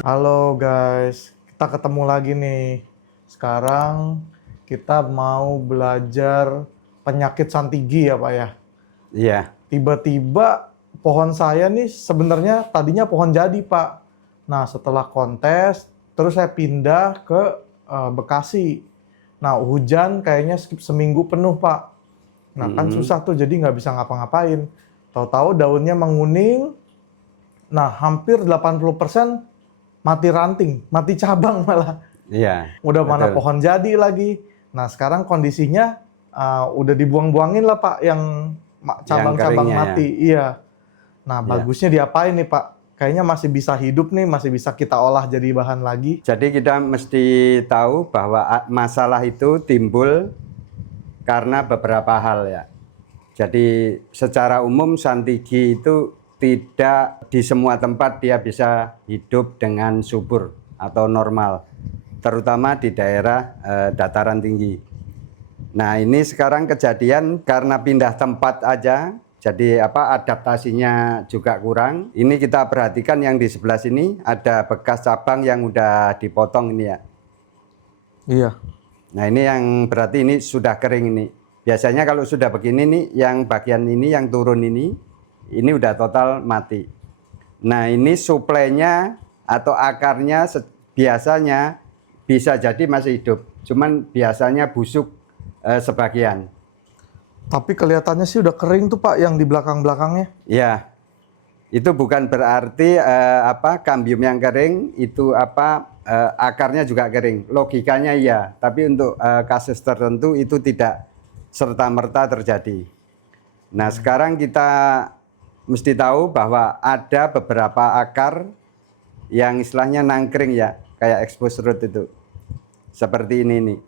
Halo guys, kita ketemu lagi nih. Sekarang kita mau belajar penyakit santigi ya Pak ya. Iya, Tiba-tiba pohon saya nih sebenarnya tadinya pohon jadi Pak. Nah setelah kontes, terus saya pindah ke Bekasi. Nah hujan kayaknya seminggu penuh Pak. Nah kan susah tuh jadi nggak bisa ngapa-ngapain. Tahu-tahu daunnya menguning. Nah hampir 80% mati ranting, mati cabang malah. iya. Udah mana Betul. pohon jadi lagi. Nah sekarang kondisinya udah dibuang-buangin lah Pak yang cabang-cabang keringnya ya. mati. Iya. Nah Iya. bagusnya diapain nih Pak? Kayaknya masih bisa hidup nih, masih bisa kita olah jadi bahan lagi. Jadi kita mesti tahu bahwa masalah itu timbul karena beberapa hal ya. Jadi secara umum santigi itu tidak di semua tempat dia bisa hidup dengan subur atau normal, terutama di daerah dataran tinggi. Nah ini sekarang kejadian karena pindah tempat aja, jadi adaptasinya juga kurang. Ini kita perhatikan yang di sebelah sini ada bekas cabang yang udah dipotong ini ya. Iya. Nah ini yang berarti ini sudah kering ini. Biasanya kalau sudah begini nih, yang bagian ini yang turun ini udah total mati. Nah ini suplainya atau akarnya biasanya bisa jadi masih hidup, cuman biasanya busuk sebagian. Tapi kelihatannya sih udah kering tuh Pak yang di belakang-belakangnya. Ya, itu bukan berarti kambium yang kering itu akarnya juga kering. Logikanya iya, tapi untuk kasus tertentu itu tidak serta-merta terjadi. Nah, sekarang kita mesti tahu bahwa ada beberapa akar yang istilahnya nangkring ya, kayak exposed root itu. Seperti ini nih.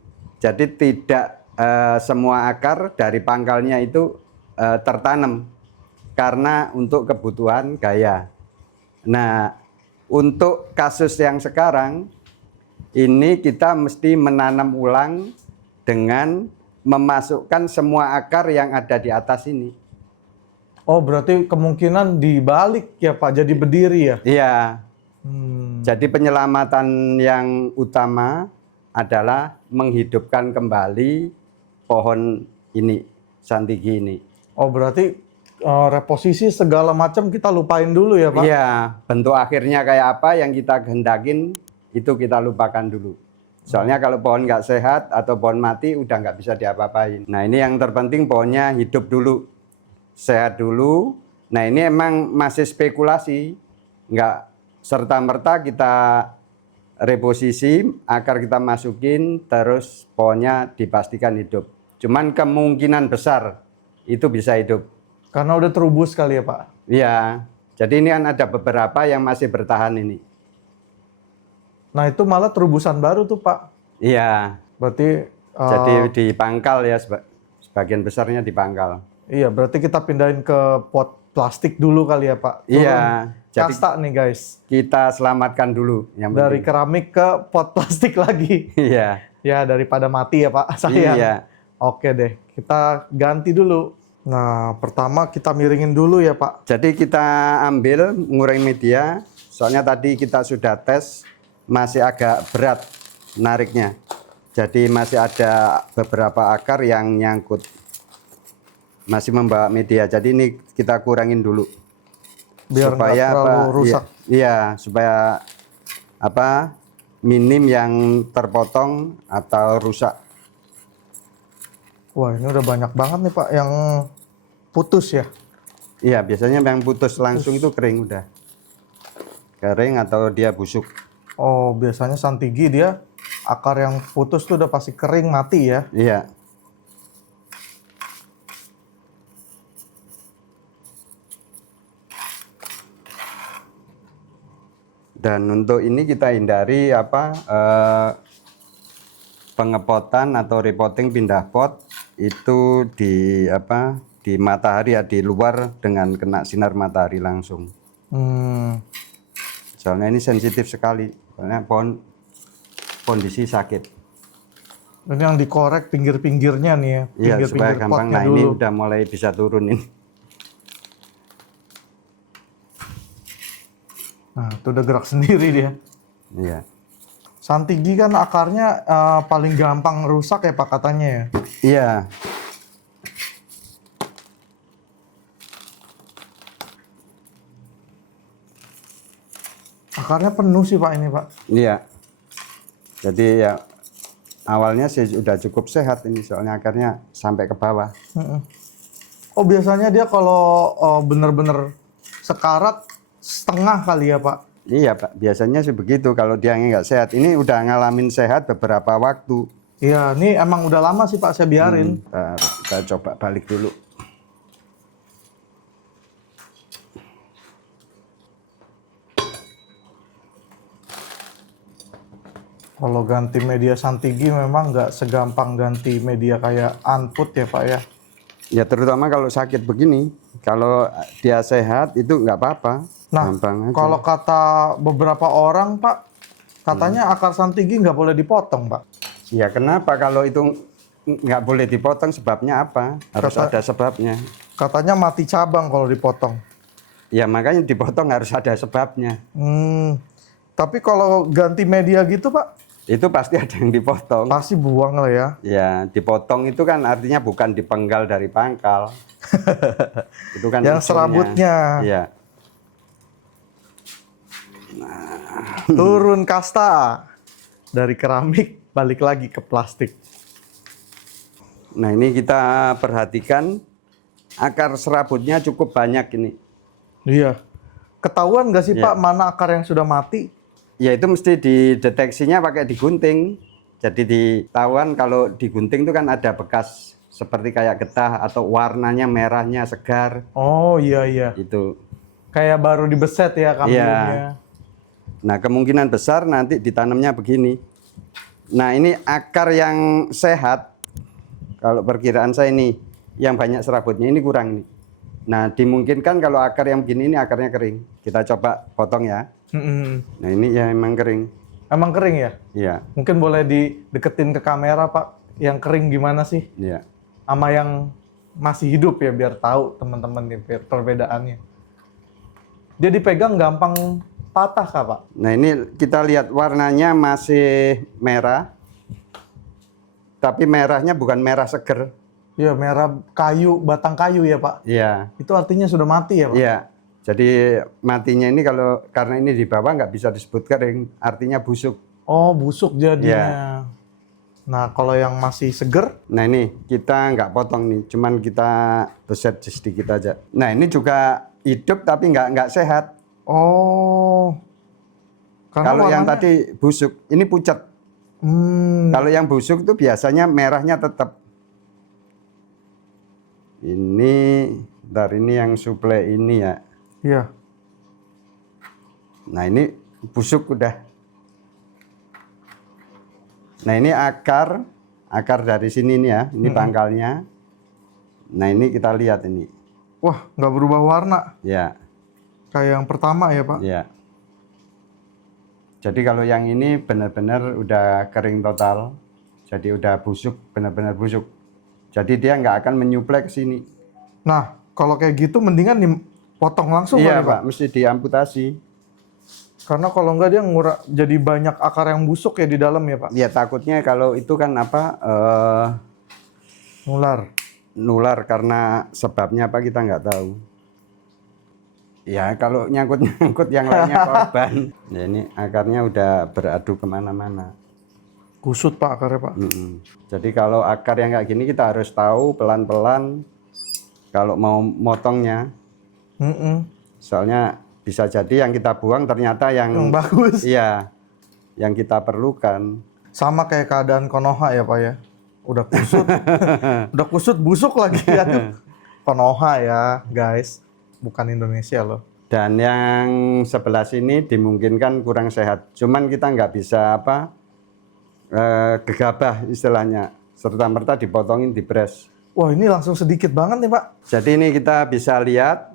Jadi tidak semua akar dari pangkalnya itu tertanam karena untuk kebutuhan gaya. Nah, untuk kasus yang sekarang ini kita mesti menanam ulang dengan memasukkan semua akar yang ada di atas ini. Oh berarti kemungkinan dibalik ya Pak, jadi berdiri ya? Iya. Jadi penyelamatan yang utama adalah menghidupkan kembali pohon ini, santigi ini. Oh berarti reposisi segala macam kita lupain dulu ya Pak? Iya, bentuk akhirnya kayak apa yang kita kehendakin itu kita lupakan dulu. Soalnya kalau pohon nggak sehat atau pohon mati udah nggak bisa diapa-apain. Nah ini yang terpenting pohonnya hidup dulu, sehat dulu. Nah ini emang masih spekulasi, nggak serta-merta kita reposisi, akar kita masukin, terus pohonnya dipastikan hidup. Cuman kemungkinan besar itu bisa hidup. Karena udah terubus kali ya Pak? Iya, jadi ini kan ada beberapa yang masih bertahan ini. Nah itu malah terubusan baru tuh Pak. Iya. Berarti Jadi dipangkal ya, sebagian besarnya dipangkal. iya berarti kita pindahin ke pot plastik dulu kali ya Pak? Iya. Jadi kasta nih guys. kita selamatkan dulu. Yang Dari penting. keramik ke pot plastik lagi. Iya. Ya daripada mati ya Pak, sayang. Iya. Oke deh, kita ganti dulu. Nah pertama kita miringin dulu ya Pak. Jadi kita ambil ngurangi media. Soalnya tadi kita sudah tes masih agak berat nariknya. Jadi masih ada beberapa akar yang nyangkut. Masih membawa media. Jadi ini kita kurangin dulu. Biar supaya nggak terlalu rusak. Iya, supaya minim yang terpotong atau rusak. Wah ini udah banyak banget nih Pak yang putus ya. Iya, biasanya yang putus langsung itu kering udah. Kering atau dia busuk. Oh biasanya santigi dia akar yang putus tuh udah pasti kering mati ya. Iya. Dan untuk ini kita hindari pengepotan atau repotting pindah pot itu di matahari ya, di luar dengan kena sinar matahari langsung. Soalnya ini sensitif sekali, soalnya pohon kondisi sakit. Ini yang dikorek pinggir-pinggirnya nih ya. Iya, supaya Pinggir-pinggir gampang. potnya Nah dulu. ini udah mulai bisa turunin. Nah itu udah gerak sendiri dia. Iya. Santigi kan akarnya paling gampang rusak ya Pak katanya ya. Iya. Akarnya penuh sih Pak ini Pak. Iya. Jadi ya awalnya sih udah cukup sehat ini soalnya akarnya sampai ke bawah. Mm-mm. Oh biasanya dia kalau bener-bener sekarat setengah kali ya Pak. Iya Pak, biasanya sih begitu kalau dia nggak sehat. Ini udah ngalamin sehat beberapa waktu. Iya, ini emang udah lama sih Pak saya biarin. Bentar, kita coba balik dulu. Kalau ganti media Santigi memang nggak segampang ganti media kayak Unput ya Pak ya. Ya terutama kalau sakit begini, kalau dia sehat itu nggak apa-apa. Nah, Gampang aja. kalau kata beberapa orang Pak, katanya akar Santigi nggak boleh dipotong Pak. Ya kenapa kalau itu nggak boleh dipotong, sebabnya apa? Harus ada sebabnya. Katanya mati cabang kalau dipotong. Ya makanya dipotong harus ada sebabnya. Tapi kalau ganti media gitu Pak, Itu pasti ada yang dipotong. pasti buang lah ya. Ya dipotong itu kan artinya bukan dipenggal dari pangkal. Itu kan Yang ujungnya. serabutnya. Iya. Turun kasta dari keramik balik lagi ke plastik. Nah ini kita perhatikan akar serabutnya cukup banyak ini. Iya. Ketahuan nggak sih Iya. Pak mana akar yang sudah mati? Ya itu mesti dideteksinya pakai digunting. Jadi ditahuan kalau digunting itu kan ada bekas seperti kayak getah atau warnanya merahnya segar. Oh iya iya. Itu. Kayak baru dibeset ya kambiumnya. Nah kemungkinan besar nanti ditanamnya begini. Nah ini akar yang sehat. Kalau perkiraan saya ini yang banyak serabutnya ini kurang nih. Nah dimungkinkan kalau akar yang begini ini akarnya kering. Kita coba potong ya. Nah ini ya emang kering. Emang kering ya? Iya. Mungkin boleh dideketin ke kamera Pak. Yang kering gimana sih? Iya. Sama yang masih hidup ya biar tahu teman-teman nih perbedaannya. Dia dipegang gampang patah kah Pak? Nah ini kita lihat warnanya masih merah. Tapi merahnya bukan merah seger. Iya merah kayu, batang kayu ya Pak. Iya. Itu artinya sudah mati ya Pak? Iya. Jadi matinya ini kalau karena ini di bawah nggak bisa disebut kering, artinya busuk. Oh busuk jadinya. Iya. Nah kalau yang masih seger? Nah ini kita nggak potong nih, cuman kita beset sedikit aja. Nah ini juga hidup tapi nggak sehat. Oh. Karena Kalau yang warnanya- tadi busuk, ini pucat. Kalau yang busuk itu biasanya merahnya tetap. Ini, dari ini yang suplai ini ya. Iya. Nah ini busuk udah. Nah ini akar dari sini nih ya, ini pangkalnya. Nah ini kita lihat ini. Wah nggak berubah warna. Ya, Kayak yang pertama ya Pak? ya. Jadi kalau yang ini benar-benar udah kering total. Jadi udah busuk, benar-benar busuk. Jadi dia nggak akan menyuplai ke sini. Nah kalau kayak gitu mendingan dipotong langsung Iya kali, Pak, mesti diamputasi. Karena kalau nggak dia jadi banyak akar yang busuk ya di dalam ya Pak? Ya takutnya kalau itu kan apa, Nular. nular karena sebabnya apa kita nggak tahu. Ya kalau nyangkut-nyangkut yang lainnya korban. Ya ini akarnya udah beradu kemana-mana. Kusut Pak akarnya Pak? Jadi kalau akar yang kayak gini kita harus tahu pelan-pelan kalau mau motongnya. Soalnya bisa jadi yang kita buang ternyata yang bagus. Iya, yang kita perlukan. Sama kayak keadaan Konoha ya Pak ya? Udah kusut. Udah kusut busuk lagi. Aduh. Konoha ya guys. Bukan Indonesia loh. Dan yang sebelah sini dimungkinkan kurang sehat. Cuman kita nggak bisa apa gegabah istilahnya. Serta-merta dipotongin, dibres. Wah ini langsung sedikit banget nih Pak. Jadi ini kita bisa lihat.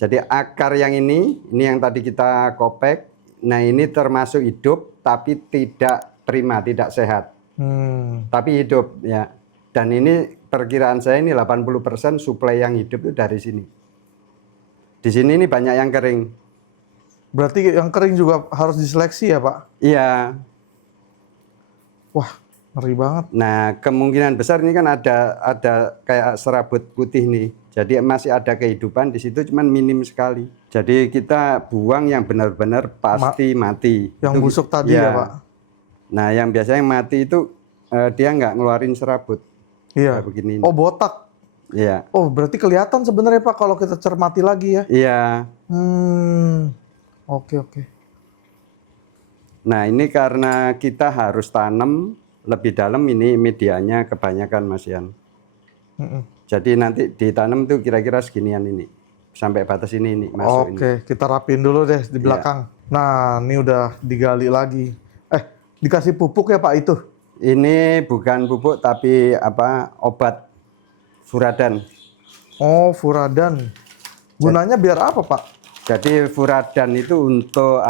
Jadi akar yang ini yang tadi kita kopek. Nah ini termasuk hidup tapi tidak prima, tidak sehat. Tapi hidup ya. Dan ini perkiraan saya ini 80% suplai yang hidup itu dari sini. Di sini ini banyak yang kering. Berarti yang kering juga harus diseleksi ya Pak? Iya. Wah, ngeri banget. Nah, kemungkinan besar ini kan ada kayak serabut putih nih. Jadi masih ada kehidupan di situ, cuman minim sekali. Jadi kita buang yang benar-benar pasti mati. Yang Itu, busuk tadi ya Pak? Nah, yang biasanya mati itu dia nggak ngeluarin serabut. Iya. Kayak begini. Oh, botak. Iya. Oh, berarti kelihatan sebenarnya Pak kalau kita cermati lagi ya? Iya. Oke, oke. Nah, ini karena kita harus tanam lebih dalam, ini medianya kebanyakan Mas Yan. Jadi nanti ditanam tuh kira-kira seginian ini. Sampai batas ini masuk ini. Oke, kita rapin dulu deh di belakang. Nah, ini udah digali lagi. Dikasih pupuk ya Pak itu? Ini bukan pupuk tapi obat furadan. Oh, furadan. Gunanya biar apa Pak? Jadi furadan itu untuk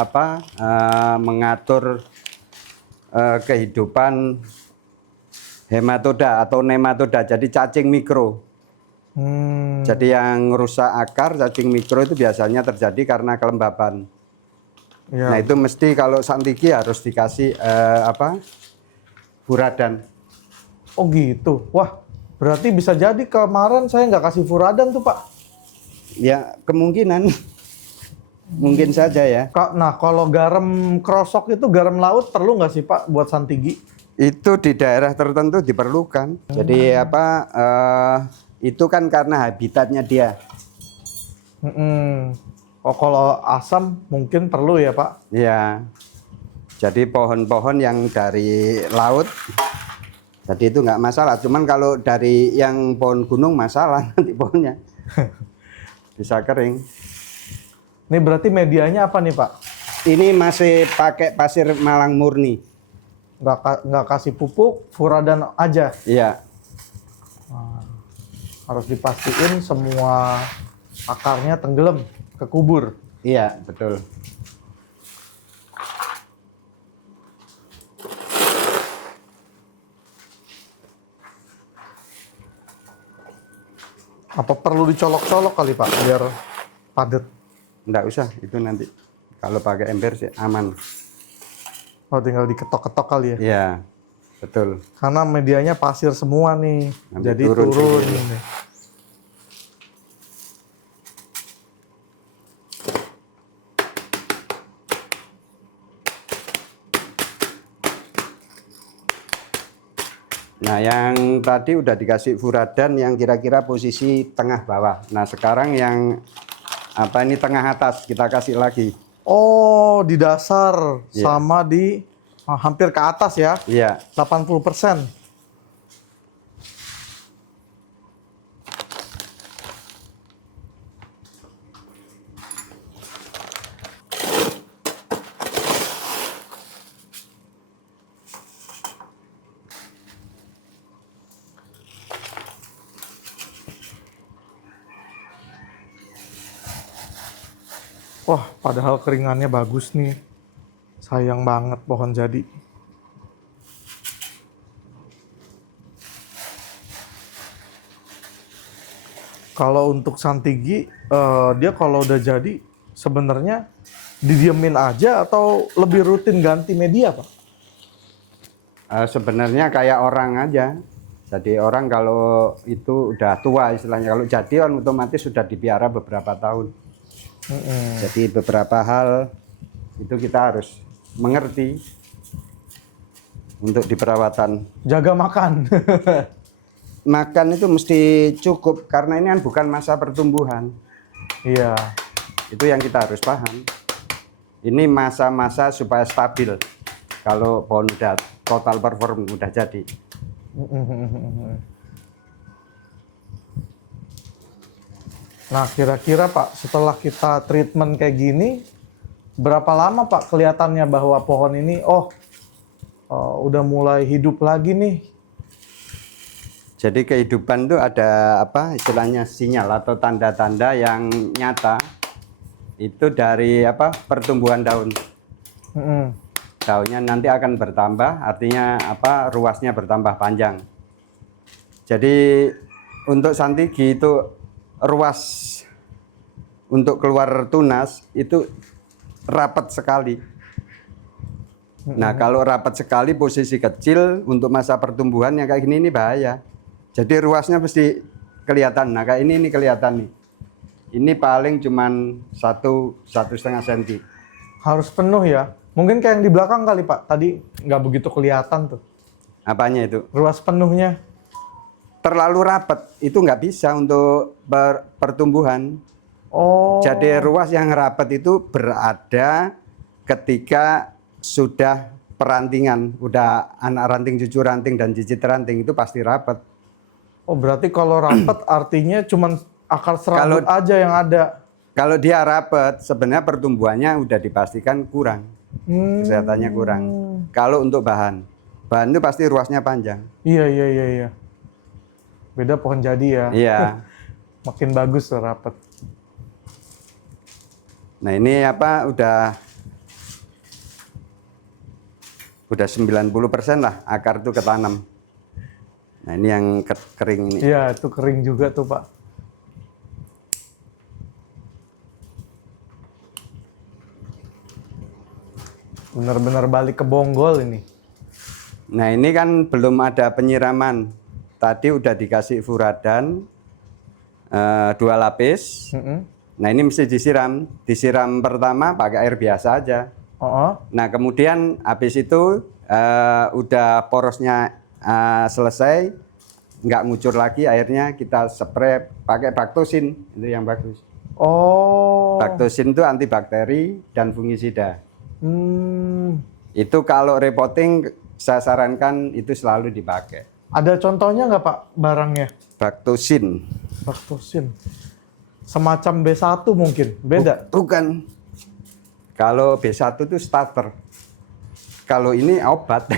mengatur kehidupan hematoda atau nematoda, jadi cacing mikro. Jadi yang rusak akar cacing mikro itu biasanya terjadi karena kelembaban. Ya. Nah itu mesti kalau santigi harus dikasih furadan. Oh gitu. Wah, berarti bisa jadi kemarin saya nggak kasih furadan tuh Pak. Ya kemungkinan. Mungkin saja ya. Nah, kalau garam krosok itu garam laut perlu nggak sih Pak buat santigi? Itu di daerah tertentu diperlukan. Jadi itu kan karena habitatnya dia. Oh, kalau asam mungkin perlu ya Pak? Ya. Jadi pohon-pohon yang dari laut, jadi itu nggak masalah. Cuman kalau dari yang pohon gunung masalah nanti pohonnya bisa kering. Ini berarti medianya apa nih Pak? Ini masih pakai pasir Malang murni. Nggak kasih pupuk, furadan aja? Iya. Harus dipastiin semua akarnya tenggelam ke kubur. Iya, betul. Apa perlu dicolok-colok kali Pak biar padat? Nggak usah, itu nanti. Kalau pakai ember sih aman. Oh, tinggal diketok-ketok kali ya? Iya, betul. Karena medianya pasir semua nih, Nanti jadi turun turun. sendiri. Nah, yang tadi udah dikasih furadan yang kira-kira posisi tengah bawah. Nah, sekarang yang ini tengah atas kita kasih lagi. Oh, di dasar Iya. sama di hampir ke atas ya? Iya. 80%. Wah, padahal keringannya bagus nih. Sayang banget pohon jadi. Kalau untuk santigi, dia kalau udah jadi sebenarnya didiemin aja atau lebih rutin ganti media, Pak? Sebenarnya kayak orang aja. Jadi orang kalau itu udah tua istilahnya, kalau jadi kan otomatis sudah dipiara beberapa tahun. Jadi beberapa hal itu kita harus mengerti untuk diperawatan. Jaga makan. Makan itu mesti cukup karena ini kan bukan masa pertumbuhan. Iya. Itu yang kita harus paham. Ini masa-masa supaya stabil. Kalau pohon udah total perform udah jadi. Nah, kira-kira Pak, setelah kita treatment kayak gini, berapa lama Pak kelihatannya bahwa pohon ini, udah mulai hidup lagi nih? Jadi kehidupan itu ada istilahnya sinyal atau tanda-tanda yang nyata. Itu dari pertumbuhan daun. Daunnya nanti akan bertambah, artinya ruasnya bertambah panjang. Jadi untuk santigi itu ruas untuk keluar tunas itu rapat sekali. Nah, kalau rapat sekali posisi kecil untuk masa pertumbuhan yang kayak gini ini bahaya. Jadi ruasnya pasti kelihatan. Nah, kayak ini kelihatan nih. Ini paling cuman 1,5 cm. Harus penuh ya. Mungkin kayak yang di belakang kali Pak. Tadi nggak begitu kelihatan tuh. Apanya itu? Ruas penuhnya. Terlalu rapat itu nggak bisa untuk pertumbuhan. Oh. Jadi ruas yang rapat itu berada ketika sudah perantingan, udah anak ranting, cucu ranting, dan cicit ranting itu pasti rapat. Oh, berarti kalau rapat artinya cuman akar serabut aja yang ada. Kalau dia rapat, sebenarnya pertumbuhannya udah dipastikan kurang, kesehatannya kurang. Kalau untuk bahan itu pasti ruasnya panjang. Iya. Beda pohon jadi ya. Iya. Makin bagus tuh rapat. Nah ini apa udah 90% lah akar itu ketanam. Nah ini yang kering ini. Iya, itu kering juga tuh Pak. Benar-benar balik ke bonggol ini. Nah ini kan belum ada penyiraman. Tadi udah dikasih furadan 2 lapis. Nah ini mesti disiram. Disiram pertama pakai air biasa aja. Nah kemudian habis itu udah porosnya selesai, nggak ngucur lagi airnya, kita spray pakai Bactosin, itu yang bagus. Bactosin itu antibakteri dan fungisida. Itu kalau repotting saya sarankan itu selalu dipakai. Ada contohnya nggak Pak barangnya? Bactosin. Semacam B1 mungkin, beda? Bukan. Kalau B1 itu starter. Kalau ini obat.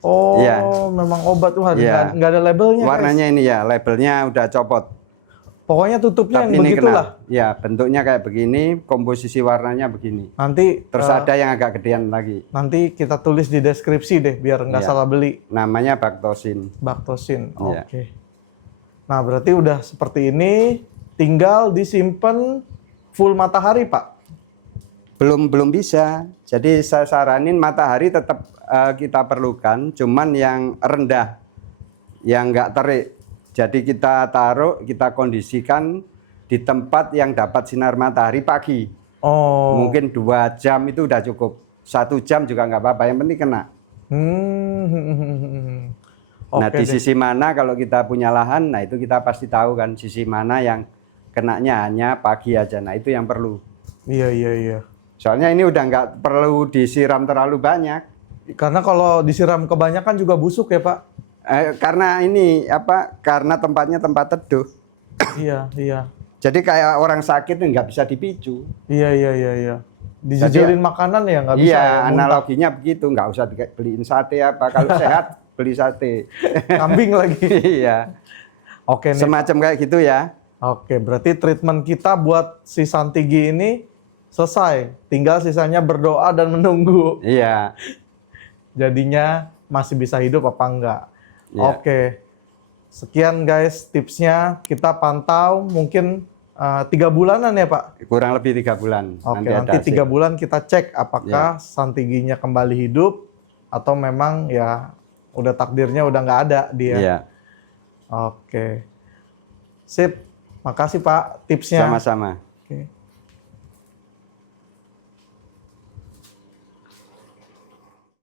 Oh, ya. Memang obat tuh ya. Nggak ada labelnya. Warnanya guys. Ini ya, labelnya udah copot. Pokoknya tutupnya tapi yang begitulah. Ya, bentuknya kayak begini, komposisi warnanya begini. Nanti terus ada yang agak gedean lagi. Nanti kita tulis di deskripsi deh, biar nggak salah beli. Namanya Bactosin. Oke. Nah, berarti udah seperti ini, tinggal disimpan full matahari, Pak? Belum bisa. Jadi saya saranin matahari tetap kita perlukan, cuman yang rendah, yang nggak terik. Jadi kita taruh, kita kondisikan di tempat yang dapat sinar matahari pagi. Mungkin 2 jam itu udah cukup. 1 jam juga nggak apa-apa, yang penting kena. Nah di sisi mana kalau kita punya lahan, nah itu kita pasti tahu kan sisi mana yang kenanya hanya pagi aja. Nah itu yang perlu. Iya. Soalnya ini udah nggak perlu disiram terlalu banyak. Karena kalau disiram kebanyakan juga busuk ya Pak? Karena ini karena tempatnya tempat teduh. Iya. Jadi kayak orang sakit nggak bisa dipicu. Iya. Dijejelin makanan ya nggak bisa. Iya, ya, analoginya begitu, nggak usah beliin sate apa. Kalau sehat beli sate. Kambing lagi. Iya. Oke nih. Semacam kayak gitu ya. Oke, berarti treatment kita buat si Santigi ini selesai. Tinggal sisanya berdoa dan menunggu. Iya. Jadinya masih bisa hidup apa enggak. Iya. Oke. Sekian guys tipsnya. Kita pantau mungkin 3 bulanan ya Pak? Kurang lebih 3 bulan. Oke, nanti 3 bulan kita cek apakah Santiginya kembali hidup atau memang ya udah takdirnya udah nggak ada dia. Iya. Oke. Sip. Makasih Pak tipsnya. Sama-sama. Oke.